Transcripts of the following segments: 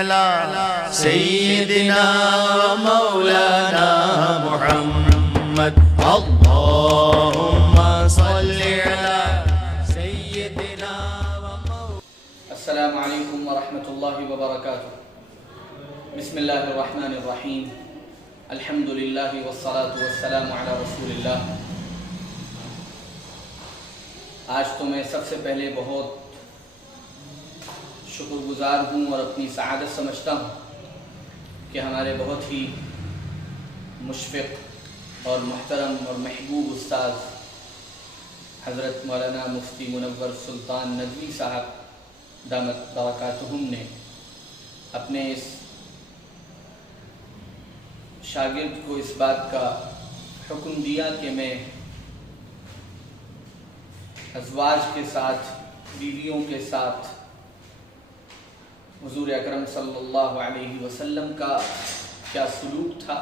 على سيدنا مولانا محمد اللهم صل على سيدنا السلام علیکم ورحمۃ اللہ وبرکاتہ۔ بسم اللہ الرحمن الرحیم، الحمد للہ والصلاة والسلام علی رسول اللہ۔ آج تو میں سب سے پہلے بہت شکر گزار ہوں اور اپنی سعادت سمجھتا ہوں کہ ہمارے بہت ہی مشفق اور محترم اور محبوب استاذ حضرت مولانا مفتی منور سلطان ندوی صاحب دامت برکاتہم نے اپنے اس شاگرد کو اس بات کا حکم دیا کہ میں ازواج کے ساتھ، بیویوں کے ساتھ حضور اکرم صلی اللہ علیہ وسلم کا کیا سلوک تھا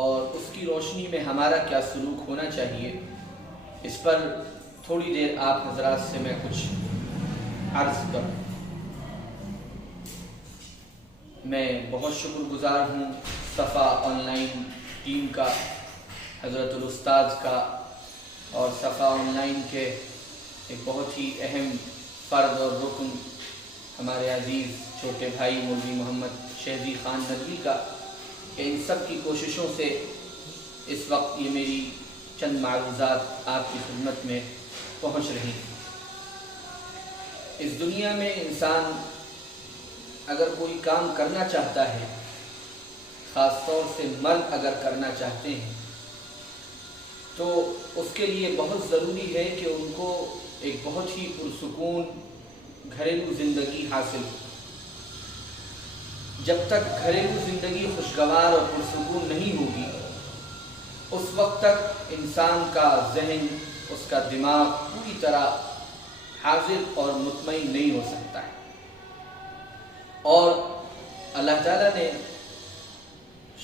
اور اس کی روشنی میں ہمارا کیا سلوک ہونا چاہیے، اس پر تھوڑی دیر آپ حضرات سے میں کچھ عرض کروں۔ میں بہت شکر گزار ہوں صفا آن لائن ٹیم کا، حضرت الاستاذ کا، اور صفا آن لائن کے ایک بہت ہی اہم فرد اور رکن ہمارے عزیز چھوٹے بھائی مولوی محمد شہزی خان ندوی کا، کہ ان سب کی کوششوں سے اس وقت یہ میری چند معروضات آپ کی خدمت میں پہنچ رہی ہیں۔ اس دنیا میں انسان اگر کوئی کام کرنا چاہتا ہے، خاص طور سے مرد اگر کرنا چاہتے ہیں، تو اس کے لیے بہت ضروری ہے کہ ان کو ایک بہت ہی پرسکون گھریلو زندگی حاصل ہو۔ جب تک گھریلو زندگی خوشگوار اور پرسکون نہیں ہوگی، اس وقت تک انسان کا ذہن، اس کا دماغ پوری طرح حاضر اور مطمئن نہیں ہو سکتا ہے۔ اور اللہ تعالیٰ نے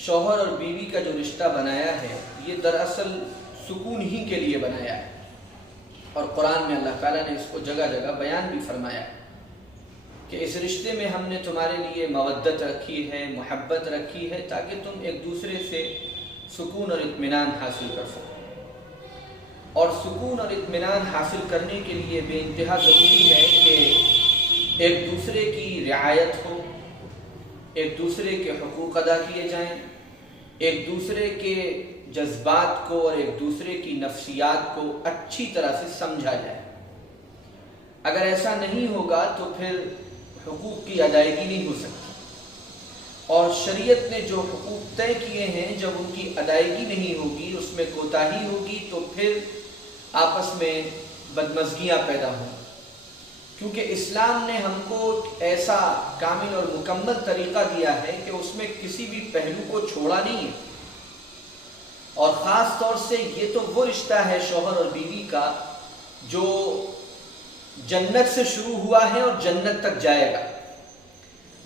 شوہر اور بیوی کا جو رشتہ بنایا ہے، یہ دراصل سکون ہی کے لیے بنایا ہے، اور قرآن میں اللہ تعالیٰ نے اس کو جگہ جگہ بیان بھی فرمایا ہے کہ اس رشتے میں ہم نے تمہارے لیے مودت رکھی ہے، محبت رکھی ہے، تاکہ تم ایک دوسرے سے سکون اور اطمینان حاصل کر سکو۔ اور سکون اور اطمینان حاصل کرنے کے لیے بے انتہا ضروری ہے کہ ایک دوسرے کی رعایت ہو، ایک دوسرے کے حقوق ادا کیے جائیں، ایک دوسرے کے جذبات کو اور ایک دوسرے کی نفسیات کو اچھی طرح سے سمجھا جائے۔ اگر ایسا نہیں ہوگا تو پھر حقوق کی ادائیگی نہیں ہو سکتی، اور شریعت نے جو حقوق طے کیے ہیں جب ان کی ادائیگی نہیں ہوگی، اس میں کوتاہی ہوگی، تو پھر آپس میں بدمزگیاں پیدا ہوں۔ کیونکہ اسلام نے ہم کو ایسا کامل اور مکمل طریقہ دیا ہے کہ اس میں کسی بھی پہلو کو چھوڑا نہیں ہے، اور خاص طور سے یہ تو وہ رشتہ ہے شوہر اور بیوی کا جو جنت سے شروع ہوا ہے اور جنت تک جائے گا۔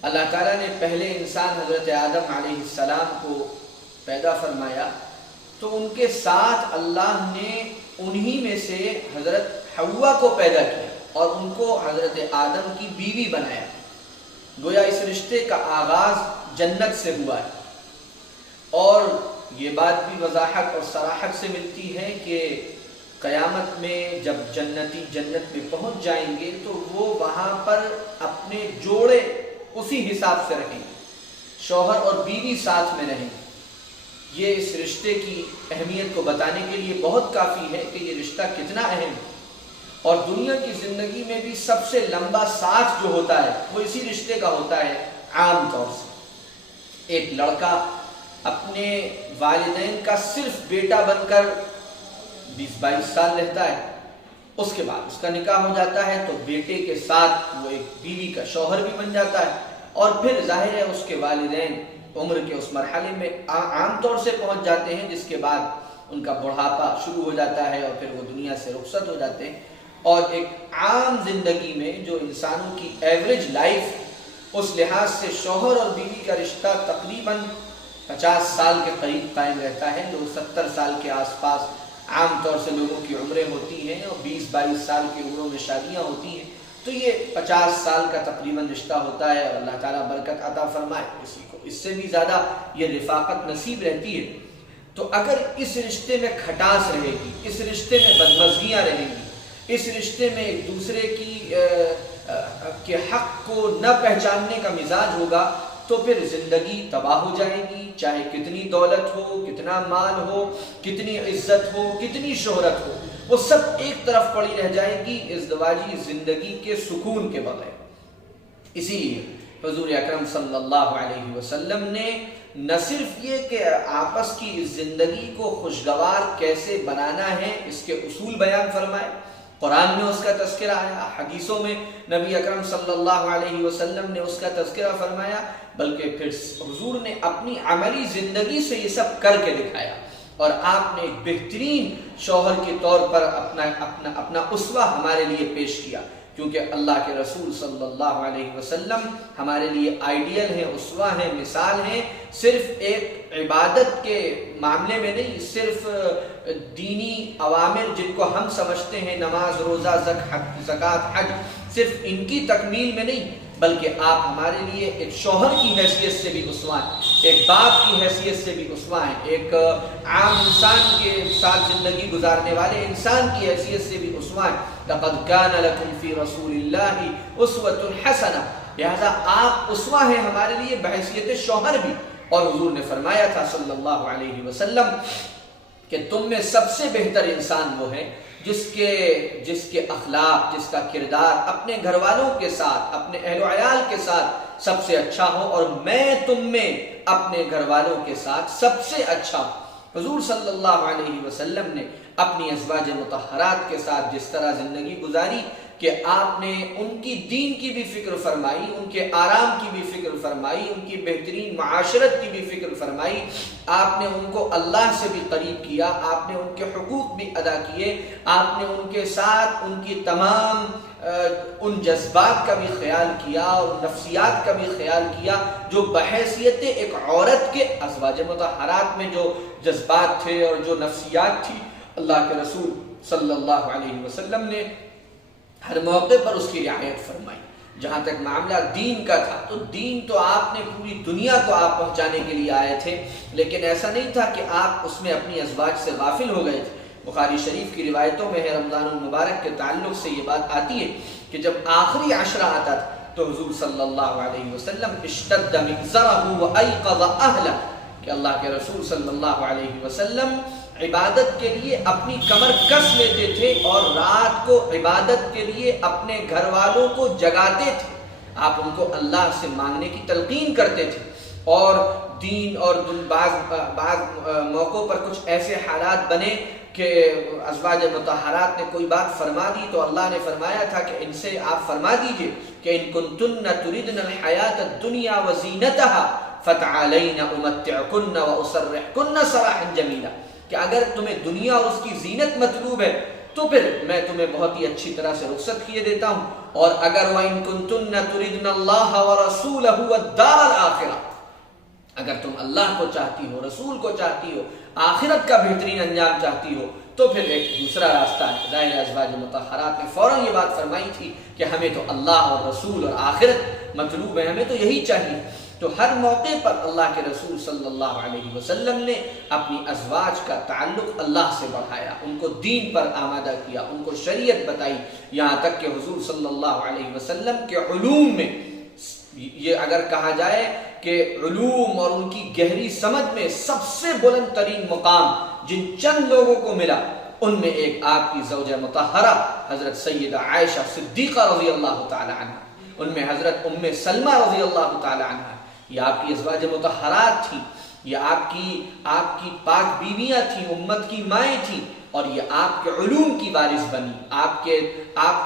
اللہ تعالیٰ نے پہلے انسان حضرت آدم علیہ السلام کو پیدا فرمایا، تو ان کے ساتھ اللہ نے انہی میں سے حضرت حوا کو پیدا کیا اور ان کو حضرت آدم کی بیوی بنایا۔ گویا اس رشتے کا آغاز جنت سے ہوا ہے، اور یہ بات بھی وضاحت اور صراحت سے ملتی ہے کہ قیامت میں جب جنتی جنت میں پہنچ جائیں گے تو وہ وہاں پر اپنے جوڑے اسی حساب سے رہیں گے، شوہر اور بیوی ساتھ میں رہیں گے۔ یہ اس رشتے کی اہمیت کو بتانے کے لیے بہت کافی ہے کہ یہ رشتہ کتنا اہم ہے۔ اور دنیا کی زندگی میں بھی سب سے لمبا ساتھ جو ہوتا ہے وہ اسی رشتے کا ہوتا ہے۔ عام طور سے ایک لڑکا اپنے والدین کا صرف بیٹا بن کر 20-22 سال رہتا ہے، اس کے بعد اس کا نکاح ہو جاتا ہے تو بیٹے کے ساتھ وہ ایک بیوی کا شوہر بھی بن جاتا ہے، اور پھر ظاہر ہے اس کے والدین عمر کے اس مرحلے میں عام طور سے پہنچ جاتے ہیں، جس کے بعد ان کا بڑھاپا شروع ہو جاتا ہے اور پھر وہ دنیا سے رخصت ہو جاتے ہیں۔ اور ایک عام زندگی میں جو انسانوں کی ایوریج لائف، اس لحاظ سے شوہر اور بیوی کا رشتہ تقریباً 50 سال کے قریب قائم رہتا ہے۔ لوگ 70 سال کے آس پاس عام طور سے لوگوں کی عمریں ہوتی ہیں، اور 20-22 سال کی عمروں میں شادیاں ہوتی ہیں، تو یہ 50 سال کا تقریباً رشتہ ہوتا ہے، اور اللہ تعالیٰ برکت عطا فرمائے کسی کو اس سے بھی زیادہ یہ رفاقت نصیب رہتی ہے۔ تو اگر اس رشتے میں کھٹاس رہے گی، اس رشتے میں بدمزگیاں رہیں گی، اس رشتے میں ایک دوسرے کے حق کو نہ پہچاننے کا مزاج ہوگا، تو پھر زندگی تباہ ہو جائے گی، چاہے کتنی دولت ہو، کتنا مال ہو، کتنی عزت ہو، کتنی شہرت ہو، وہ سب ایک طرف پڑی رہ جائے گی ازدواجی زندگی کے سکون کے بغیر۔ اسی لیے حضور اکرم صلی اللہ علیہ وسلم نے نہ صرف یہ کہ آپس کی زندگی کو خوشگوار کیسے بنانا ہے اس کے اصول بیان فرمائے، قرآن میں اس کا تذکرہ آیا، حدیثوں میں نبی اکرم صلی اللہ علیہ وسلم نے اس کا تذکرہ فرمایا، بلکہ پھر حضور نے اپنی عملی زندگی سے یہ سب کر کے دکھایا، اور آپ نے ایک بہترین شوہر کے طور پر اپنا اسوہ ہمارے لیے پیش کیا، کیونکہ اللہ کے رسول صلی اللہ علیہ وسلم ہمارے لیے آئیڈیل ہیں، اسوہ ہیں، مثال ہیں، صرف ایک عبادت کے معاملے میں نہیں، صرف دینی عوامر جن کو ہم سمجھتے ہیں نماز، روزہ، زکوٰۃ، حج، صرف ان کی تکمیل میں نہیں، بلکہ آپ ہمارے لیے ایک شوہر کی حیثیت سے بھی اسوہ ہیں، ایک باپ کی حیثیت سے بھی اسوہ ہیں، ایک عام انسان کے ساتھ زندگی گزارنے والے انسان کی حیثیت سے بھی اسوہ ہیں۔ لَقَدْ كَانَ لَكُمْ فِي رَسُولِ اللَّهِ أُسْوَةٌ حَسَنَةٌ، لہذا آپ اسوہ ہیں ہمارے لیے بحیثیت شوہر بھی، اور حضور نے فرمایا تھا صلی اللہ علیہ وسلم کہ تم میں سب سے بہتر انسان وہ ہے جس کے اخلاق، جس کا کردار اپنے گھر والوں کے ساتھ، اپنے اہل و عیال کے ساتھ سب سے اچھا ہو، اور میں تم میں اپنے گھر والوں کے ساتھ سب سے اچھا ہوں۔ حضور صلی اللہ علیہ وسلم نے اپنی ازواج مطہرات کے ساتھ جس طرح زندگی گزاری کہ آپ نے ان کی دین کی بھی فکر فرمائی، ان کے آرام کی بھی فکر فرمائی، ان کی بہترین معاشرت کی بھی فکر فرمائی، آپ نے ان کو اللہ سے بھی قریب کیا، آپ نے ان کے حقوق بھی ادا کیے، آپ نے ان کے ساتھ ان کی تمام ان جذبات کا بھی خیال کیا اور نفسیات کا بھی خیال کیا جو بحیثیت ایک عورت کے ازواج مطہرات میں جو جذبات تھے اور جو نفسیات تھی، اللہ کے رسول صلی اللہ علیہ وسلم نے ہر موقع پر اس کی رعایت فرمائی۔ جہاں تک معاملہ دین کا تھا تو دین تو آپ نے پوری دنیا کو آپ پہنچانے کے لیے آئے تھے، لیکن ایسا نہیں تھا کہ آپ اس میں اپنی ازواج سے غافل ہو گئے تھے۔ بخاری شریف کی روایتوں میں ہے، رمضان المبارک کے تعلق سے یہ بات آتی ہے کہ جب آخری عشرہ آتا تھا تو حضور صلی اللہ علیہ وسلم اشتد مئزرہ وایقظ اہلہ، کہ اللہ کے رسول صلی اللہ علیہ وسلم عبادت کے لیے اپنی کمر کس لیتے تھے اور رات کو عبادت کے لیے اپنے گھر والوں کو جگاتے تھے، آپ ان کو اللہ سے مانگنے کی تلقین کرتے تھے، اور دین اور بعض موقعوں پر کچھ ایسے حالات بنے کہ ازواج مطہرات نے کوئی بات فرما دی تو اللہ نے فرمایا تھا کہ ان سے آپ فرما دیجئے کہ ان کنتن تردن الحیات الدنیا وزینتها فتعالین امتعکن واسرحکن سراحا جمیلا، کہ اگر تمہیں دنیا اور اس کی زینت مطلوب ہے تو پھر میں تمہیں بہت ہی اچھی طرح سے رخصت کیے دیتا ہوں، اور اگر وَإِن كُنتُنَّ تُرِدْنَ اللَّهَ وَرَسُولَهُ وَالدَّارَ الْآخِرَةَ، اگر تم اللہ کو چاہتی ہو، رسول کو چاہتی ہو، آخرت کا بہترین انجام چاہتی ہو، تو پھر ایک دوسرا راستہ ہے۔ ظاہر ازواج مطہرات نے فوراً یہ بات فرمائی تھی کہ ہمیں تو اللہ اور رسول اور آخرت مطلوب ہے، ہمیں تو یہی چاہیے۔ تو ہر موقع پر اللہ کے رسول صلی اللہ علیہ وسلم نے اپنی ازواج کا تعلق اللہ سے بڑھایا، ان کو دین پر آمادہ کیا، ان کو شریعت بتائی، یہاں تک کہ حضور صلی اللہ علیہ وسلم کے علوم میں یہ اگر کہا جائے کہ علوم اور ان کی گہری سمجھ میں سب سے بلند ترین مقام جن چند لوگوں کو ملا، ان میں ایک آپ کی زوجہ مطہرہ حضرت سیدہ عائشہ صدیقہ رضی اللہ تعالی عنہ، ان میں حضرت ام سلمہ رضی اللہ تعالی عنہ، یہ آپ کی ازواج مطہرات تھیں، یہ آپ کی پاک بیویاں تھیں، امت کی مائیں تھیں، اور یہ آپ کے علوم کی وارث بنی، آپ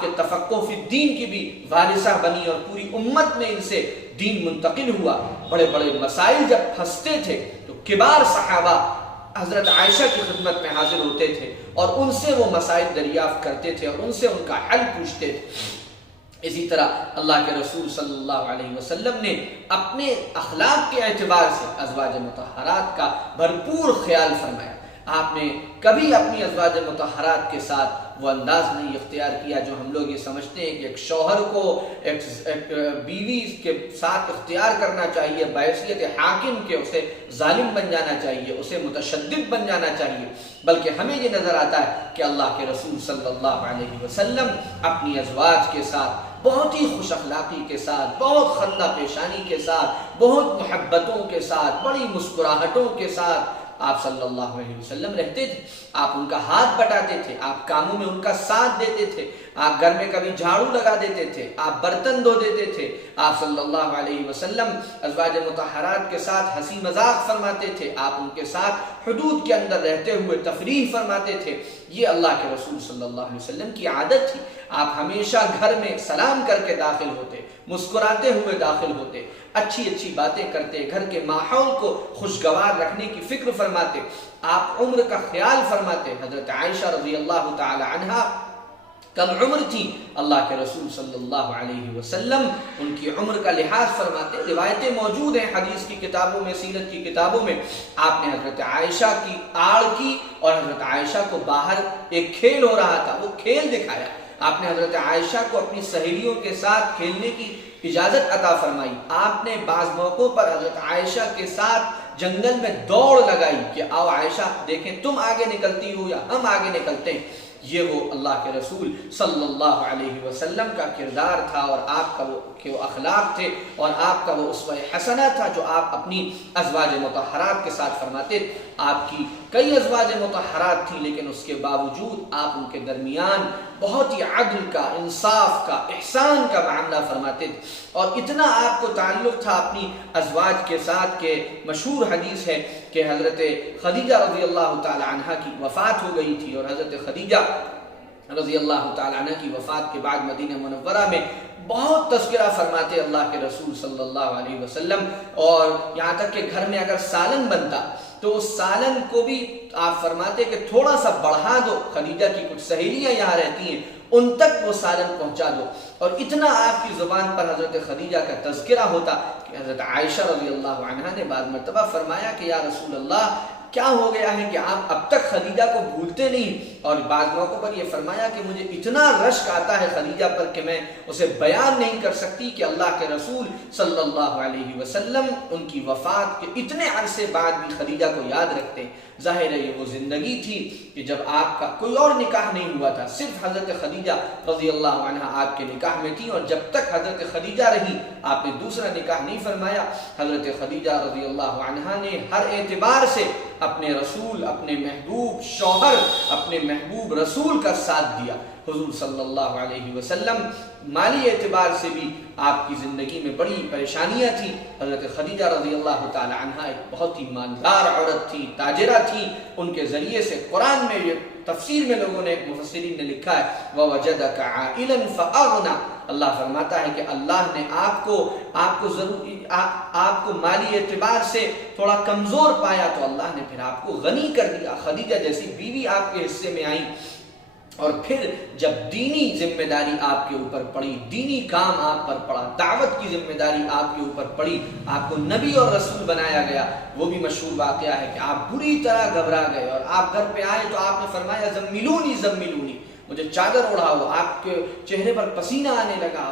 کے تفقہ فی الدین کی بھی وارثہ بنی، اور پوری امت میں ان سے دین منتقل ہوا۔ بڑے بڑے مسائل جب پھنستے تھے تو کبار صحابہ حضرت عائشہ کی خدمت میں حاضر ہوتے تھے اور ان سے وہ مسائل دریافت کرتے تھے اور ان سے ان کا حل پوچھتے تھے۔ اسی طرح اللہ کے رسول صلی اللہ علیہ وسلم نے اپنے اخلاق کے اعتبار سے ازواج مطہرات کا بھرپور خیال فرمایا۔ آپ نے کبھی اپنی ازواج مطہرات کے ساتھ وہ انداز نہیں اختیار کیا جو ہم لوگ یہ سمجھتے ہیں کہ ایک شوہر کو ایک بیوی کے ساتھ اختیار کرنا چاہیے بحیثیت حاکم کے، اسے ظالم بن جانا چاہیے، اسے متشدد بن جانا چاہیے، بلکہ ہمیں یہ نظر آتا ہے کہ اللہ کے رسول صلی اللہ علیہ وسلم اپنی ازواج کے ساتھ بہت ہی خوش اخلاقی کے ساتھ، بہت خندہ پیشانی کے ساتھ، بہت محبتوں کے ساتھ، بڑی مسکراہٹوں کے ساتھ آپ صلی اللہ علیہ وسلم رہتے تھے۔ آپ ان کا ہاتھ بٹاتے تھے، آپ کاموں میں ان کا ساتھ دیتے تھے، آپ گھر میں کبھی جھاڑو لگا دیتے تھے، آپ برتن دھو دیتے تھے، آپ صلی اللہ علیہ وسلم ازواج مطہرات کے ساتھ ہنسی مذاق فرماتے تھے، آپ ان کے ساتھ حدود کے اندر رہتے ہوئے تفریح فرماتے تھے۔ یہ اللہ کے رسول صلی اللہ علیہ وسلم کی عادت تھی۔ آپ ہمیشہ گھر میں سلام کر کے داخل ہوتے، مسکراتے ہوئے داخل ہوتے، اچھی اچھی باتیں کرتے، گھر کے ماحول کو خوشگوار رکھنے کی فکر فرماتے، آپ عمر کا خیال فرماتے۔ حضرت عائشہ رضی اللہ تعالی عنہا کم عمر تھی، اللہ کے رسول صلی اللہ علیہ وسلم ان کی عمر کا لحاظ فرماتے۔ روایتیں موجود ہیں حدیث کی کتابوں میں، سیرت کی کتابوں میں۔ آپ نے حضرت عائشہ کی آڑ کی اور حضرت عائشہ کو باہر ایک کھیل ہو رہا تھا، وہ کھیل دکھایا۔ آپ نے حضرت عائشہ کو اپنی سہیلیوں کے ساتھ کھیلنے کی اجازت عطا فرمائی۔ آپ نے بعض موقعوں پر حضرت عائشہ کے ساتھ جنگل میں دوڑ لگائی کہ آؤ عائشہ دیکھیں تم آگے نکلتی ہو یا ہم آگے نکلتے ہیں۔ یہ وہ اللہ کے رسول صلی اللہ علیہ وسلم کا کردار تھا اور آپ کا وہ اخلاق تھے اور آپ کا وہ اسوہ حسنہ تھا جو آپ اپنی ازواج مطہرات کے ساتھ فرماتے۔ آپ کی کئی ازواج مطہرات تھیں لیکن اس کے باوجود آپ ان کے درمیان بہت ہی عدل کا، انصاف کا، احسان کا معاملہ فرماتے تھے، اور اتنا آپ کو تعلق تھا اپنی ازواج کے ساتھ کہ مشہور حدیث ہے کہ حضرت خدیجہ رضی اللہ تعالی عنہ کی وفات ہو گئی تھی، اور حضرت خدیجہ رضی اللہ تعالی عنہ کی وفات کے بعد مدینہ منورہ میں بہت تذکرہ فرماتے اللہ کے رسول صلی اللہ علیہ وسلم، اور یہاں تک کہ گھر میں اگر سالن بنتا تو اس سالن کو بھی آپ فرماتے کہ تھوڑا سا بڑھا دو، خدیجہ کی کچھ سہیلیاں یہاں رہتی ہیں ان تک وہ سالن پہنچا دو، اور اتنا آپ کی زبان پر حضرت خدیجہ کا تذکرہ ہوتا کہ حضرت عائشہ رضی اللہ عنہا نے بعض مرتبہ فرمایا کہ یا رسول اللہ کیا ہو گیا ہے کہ آپ اب تک خدیجہ کو بھولتے نہیں، اور بعض موقعوں پر یہ فرمایا کہ مجھے اتنا رشک آتا ہے خدیجہ پر کہ میں اسے بیان نہیں کر سکتی کہ اللہ کے رسول صلی اللہ علیہ وسلم ان کی وفات کے اتنے عرصے بعد بھی خدیجہ کو یاد رکھتے ہیں۔ ظاہر ہے یہ وہ زندگی تھی کہ جب آپ کا کوئی اور نکاح نہیں ہوا تھا، صرف حضرت خدیجہ رضی اللہ عنہا آپ کے نکاح میں تھی، اور جب تک حضرت خدیجہ رہی آپ نے دوسرا نکاح نہیں فرمایا۔ حضرت خدیجہ رضی اللہ عنہا نے ہر اعتبار سے اپنے رسول، اپنے محبوب شوہر، اپنے محبوب رسول کا ساتھ دیا۔ حضور صلی اللہ علیہ وسلم مالی اعتبار سے بھی آپ کی زندگی میں بڑی پریشانیاں تھیں۔ حضرت خدیجہ رضی اللہ تعالی عنہا ایک بہت ہی مالدار عورت تھی، تاجرہ تھی، ان کے ذریعے سے قرآن میں یہ تفسیر میں لوگوں نے، مفسرین نے لکھا ہے وَوَجَدَكَ عَائِلًا فَأَغْنَى، اللہ فرماتا ہے کہ اللہ نے آپ کو مالی اعتبار سے تھوڑا کمزور پایا تو اللہ نے پھر آپ کو غنی کر دیا۔ خدیجہ جیسی بیوی آپ کے حصے میں آئی، اور پھر جب دینی ذمہ داری آپ کے اوپر پڑی، دینی کام آپ پر پڑا، دعوت کی ذمہ داری آپ کے اوپر پڑی، آپ کو نبی اور رسول بنایا گیا، وہ بھی مشہور واقعہ ہے کہ آپ بری طرح گھبرا گئے، اور آپ گھر پہ آئے تو آپ نے فرمایا زمیلونی زمیلونی، مجھے چادر اڑاؤ، آپ کے چہرے پر پسینہ آنے لگا،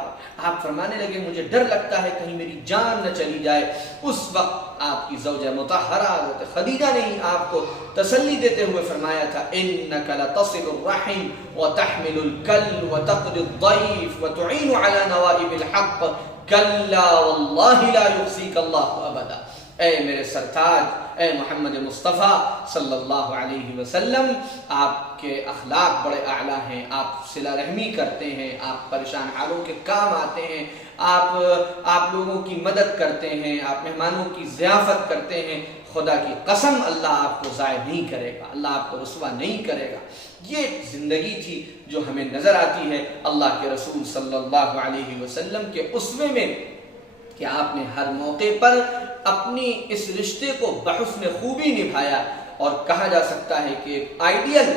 آپ فرمانے لگے مجھے ڈر لگتا ہے کہیں میری جان نہ چلی جائے۔ اس وقت آپ کی زوجہ مطہرہ حضرت خدیجہ نے ہی آپ کو تسلی دیتے ہوئے فرمایا تھا انک لتصل الرحم وتحمل الکل وتقری الضیف وتعین علی نوائب الحق کلا واللہ لا یخزیک اللہ ابدا۔ اے میرے سرتاج، اے محمد مصطفیٰ صلی اللہ علیہ وسلم، آپ کے اخلاق بڑے اعلیٰ ہیں، آپ صلہ رحمی کرتے ہیں، آپ پریشان حالوں کے کام آتے ہیں، آپ لوگوں کی مدد کرتے ہیں، آپ مہمانوں کی ضیافت کرتے ہیں، خدا کی قسم اللہ آپ کو ضائع نہیں کرے گا، اللہ آپ کو رسوا نہیں کرے گا۔ یہ زندگی تھی جو ہمیں نظر آتی ہے اللہ کے رسول صلی اللہ علیہ وسلم کے اسوے میں، کہ آپ نے ہر موقع پر اپنی اس رشتے کو بحسن خوبی نبھایا، اور کہا جا سکتا ہے کہ ایک آئیڈیل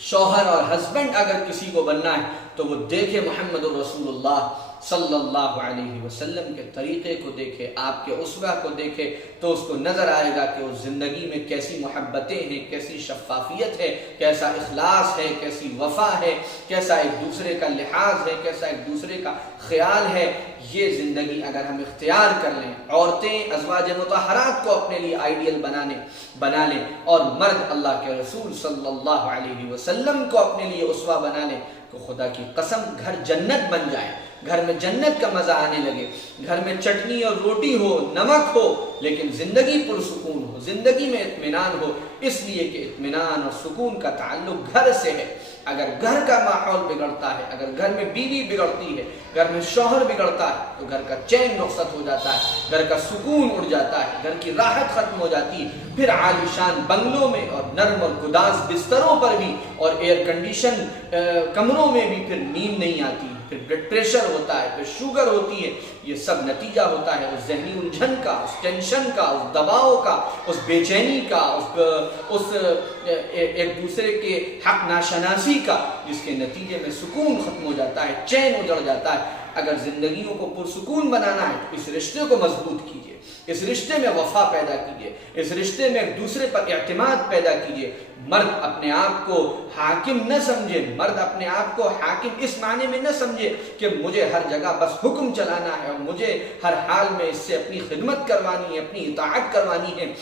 شوہر اور ہسبینڈ اگر کسی کو بننا ہے تو وہ دیکھے محمد الرسول اللہ صلی اللہ علیہ وسلم کے طریقے کو دیکھے، آپ کے اسوہ کو دیکھے، تو اس کو نظر آئے گا کہ اس زندگی میں کیسی محبتیں ہیں، کیسی شفافیت ہے، کیسا اخلاص ہے، کیسی وفا ہے، کیسا ایک دوسرے کا لحاظ ہے، کیسا ایک دوسرے کا خیال ہے۔ یہ زندگی اگر ہم اختیار کر لیں، عورتیں ازواج مطہرات کو اپنے لیے آئیڈیل بنا لیں، اور مرد اللہ کے رسول صلی اللہ علیہ وسلم کو اپنے لیے اسوہ بنا لیں، تو خدا کی قسم گھر جنت بن جائے، گھر میں جنت کا مزہ آنے لگے، گھر میں چٹنی اور روٹی ہو، نمک ہو، لیکن زندگی پرسکون ہو، زندگی میں اطمینان ہو، اس لیے کہ اطمینان اور سکون کا تعلق گھر سے ہے۔ اگر گھر کا ماحول بگڑتا ہے، اگر گھر میں بیوی بگڑتی ہے، گھر میں شوہر بگڑتا ہے، تو گھر کا چین رخصت ہو جاتا ہے، گھر کا سکون اڑ جاتا ہے، گھر کی راحت ختم ہو جاتی ہے۔ پھر عالیشان بنگلوں میں اور نرم اور گداز بستروں پر بھی اور ایئر کنڈیشن کمروں میں بھی پھر نیند نہیں آتی، پھر بلڈ پریشر ہوتا ہے، پھر شوگر ہوتی ہے۔ یہ سب نتیجہ ہوتا ہے اس ذہنی الجھن کا، اس ٹینشن کا، اس دباؤ کا، اس بے چینی کا، اس ایک دوسرے کے حق ناشناسی کا، جس کے نتیجے میں سکون ختم ہو جاتا ہے، چین اجڑ جاتا ہے۔ اگر زندگیوں کو پرسکون بنانا ہے تو اس رشتے کو مضبوط کیجیے، اس رشتے میں وفا پیدا کیجیے، اس رشتے میں ایک دوسرے پر اعتماد پیدا کیجیے۔ مرد اپنے آپ کو حاکم نہ سمجھے، مرد اپنے آپ کو حاکم اس معنی میں نہ سمجھے کہ مجھے ہر جگہ بس حکم چلانا ہے اور مجھے ہر حال میں اس سے اپنی خدمت کروانی ہے، اپنی اطاعت کروانی ہے،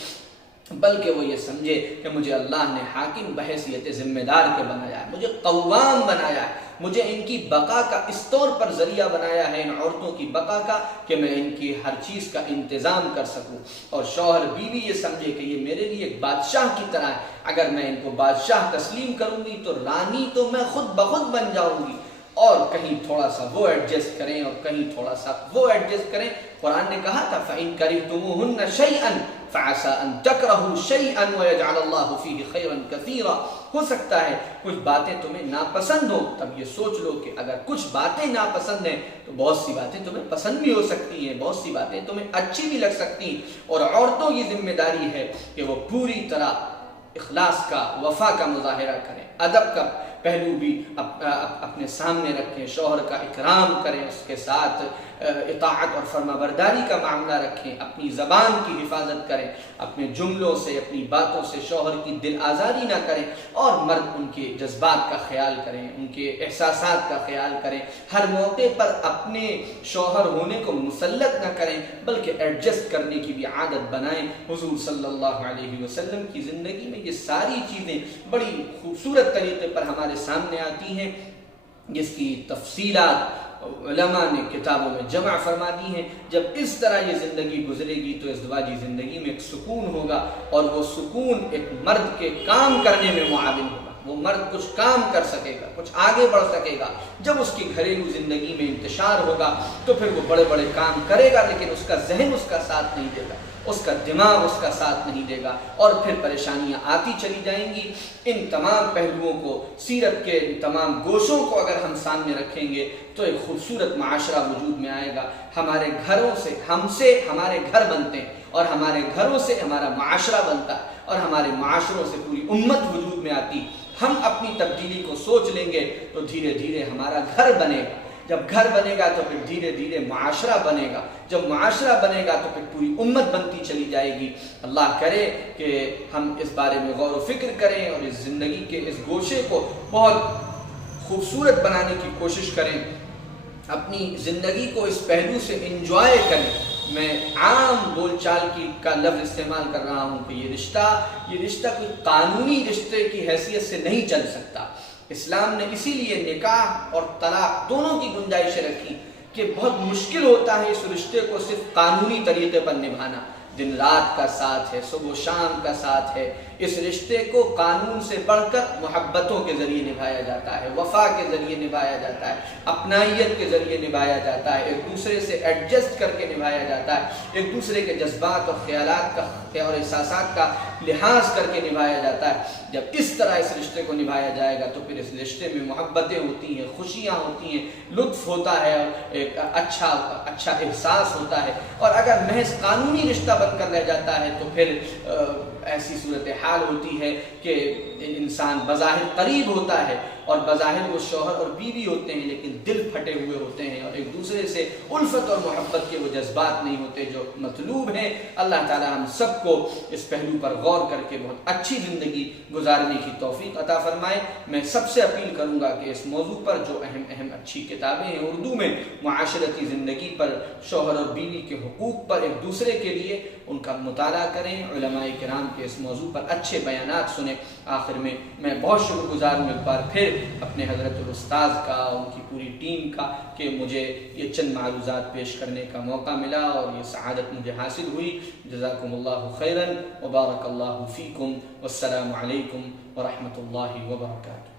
بلکہ وہ یہ سمجھے کہ مجھے اللہ نے حاکم بحیثیت ذمہ دار کے بنایا ہے، مجھے قوام بنایا ہے، مجھے ان کی بقا کا اس طور پر ذریعہ بنایا ہے، ان عورتوں کی بقا کا، کہ میں ان کی ہر چیز کا انتظام کر سکوں۔ اور شوہر بیوی یہ سمجھے کہ یہ میرے لیے ایک بادشاہ کی طرح ہے، اگر میں ان کو بادشاہ تسلیم کروں گی تو رانی تو میں خود بخود بن جاؤں گی، اور کہیں تھوڑا سا وہ ایڈجسٹ کریں اور کہیں تھوڑا سا وہ ایڈجسٹ کریں۔ قرآن نے کہا تھا فَإِن كَرِهْتُمُوهُنَّ شَيْئًا فَعَسَىٰ أَن تَكْرَهُوا شَيْئًا وَيَجْعَلَ اللَّهُ فِيهِ خَيْرًا كَثِيرًا۔ ہو سکتا ہے کچھ باتیں تمہیں ناپسند ہو، تب یہ سوچ لو کہ اگر کچھ باتیں ناپسند ہیں تو بہت سی باتیں تمہیں پسند بھی ہو سکتی ہیں، بہت سی باتیں تمہیں اچھی بھی لگ سکتی ہیں۔ اور عورتوں کی ذمہ داری ہے کہ وہ پوری طرح اخلاص کا، وفا کا مظاہرہ کریں، ادب کا پہلو بھی اپنے سامنے رکھیں، شوہر کا اکرام کریں، اس کے ساتھ اطاعت اور فرما برداری کا معاملہ رکھیں، اپنی زبان کی حفاظت کریں، اپنے جملوں سے، اپنی باتوں سے شوہر کی دل آزاری نہ کریں، اور مرد ان کے جذبات کا خیال کریں، ان کے احساسات کا خیال کریں، ہر موقع پر اپنے شوہر ہونے کو مسلط نہ کریں بلکہ ایڈجسٹ کرنے کی بھی عادت بنائیں۔ حضور صلی اللہ علیہ وسلم کی زندگی میں یہ ساری چیزیں بڑی خوبصورت طریقے پر ہمارے سامنے آتی ہیں، جس کی تفصیلات علماء نے کتابوں میں جمع فرما دی ہیں۔ جب اس طرح یہ زندگی گزرے گی تو ازدواجی زندگی میں ایک سکون ہوگا، اور وہ سکون ایک مرد کے کام کرنے میں معاون ہوگا، وہ مرد کچھ کام کر سکے گا، کچھ آگے بڑھ سکے گا۔ جب اس کی گھریلو زندگی میں انتشار ہوگا تو پھر وہ بڑے بڑے کام کرے گا، لیکن اس کا ذہن اس کا ساتھ نہیں دے گا، اس کا دماغ اس کا ساتھ نہیں دے گا، اور پھر پریشانیاں آتی چلی جائیں گی۔ ان تمام پہلوؤں کو، سیرت کے ان تمام گوشوں کو اگر ہم سامنے رکھیں گے تو ایک خوبصورت معاشرہ وجود میں آئے گا۔ ہمارے گھروں سے، ہم سے ہمارے گھر بنتے ہیں، اور ہمارے گھروں سے ہمارا معاشرہ بنتا ہے، اور ہمارے معاشروں سے پوری امت وجود میں آتی۔ ہم اپنی تبدیلی کو سوچ لیں گے تو دھیرے دھیرے ہمارا گھر بنے گا، جب گھر بنے گا تو پھر دھیرے دھیرے معاشرہ بنے گا، جب معاشرہ بنے گا تو پھر پوری امت بنتی چلی جائے گی۔ اللہ کرے کہ ہم اس بارے میں غور و فکر کریں اور اس زندگی کے اس گوشے کو بہت خوبصورت بنانے کی کوشش کریں، اپنی زندگی کو اس پہلو سے انجوائے کریں۔ میں عام بول چال کا لفظ استعمال کر رہا ہوں کہ یہ رشتہ کوئی قانونی رشتے کی حیثیت سے نہیں چل سکتا۔ اسلام نے اسی لیے نکاح اور طلاق دونوں کی گنجائشیں رکھی کہ بہت مشکل ہوتا ہے اس رشتے کو صرف قانونی طریقے پر نبھانا۔ دن رات کا ساتھ ہے، صبح و شام کا ساتھ ہے۔ اس رشتے کو قانون سے بڑھ کر محبتوں کے ذریعے نبھایا جاتا ہے، وفا کے ذریعے نبھایا جاتا ہے، اپنائیت کے ذریعے نبھایا جاتا ہے، ایک دوسرے سے ایڈجسٹ کر کے نبھایا جاتا ہے، ایک دوسرے کے جذبات اور خیالات کا اور احساسات کا لحاظ کر کے نبھایا جاتا ہے۔ جب اس طرح اس رشتے کو نبھایا جائے گا تو پھر اس رشتے میں محبتیں ہوتی ہیں، خوشیاں ہوتی ہیں، لطف ہوتا ہے، ایک اچھا احساس ہوتا ہے۔ اور اگر محض قانونی رشتہ بن کر رہ جاتا ہے تو پھر ایسی صورتحال ہوتی ہے کہ انسان بظاہر قریب ہوتا ہے اور بظاہر وہ شوہر اور بیوی ہوتے ہیں لیکن دل پھٹے ہوئے ہوتے ہیں اور ایک دوسرے سے الفت اور محبت کے وہ جذبات نہیں ہوتے جو مطلوب ہیں۔ اللہ تعالی ہم سب کو اس پہلو پر غور کر کے بہت اچھی زندگی گزارنے کی توفیق عطا فرمائے۔ میں سب سے اپیل کروں گا کہ اس موضوع پر جو اہم اچھی کتابیں ہیں اردو میں معاشرتی زندگی پر، شوہر اور بیوی کے حقوق پر ایک دوسرے کے لیے، ان کا مطالعہ کریں، علماء کرام کے اس موضوع پر اچھے بیانات سنیں۔ آخر میں بہت شکر گزار ہوں ایک بار پھر اپنے حضرت الاستاذ کا، ان کی پوری ٹیم کا کہ مجھے یہ چند معروضات پیش کرنے کا موقع ملا اور یہ سعادت مجھے حاصل ہوئی۔ جزاکم اللہ خیرا وبارک اللہ فیکم، والسلام علیکم ورحمۃ اللہ وبرکاتہ۔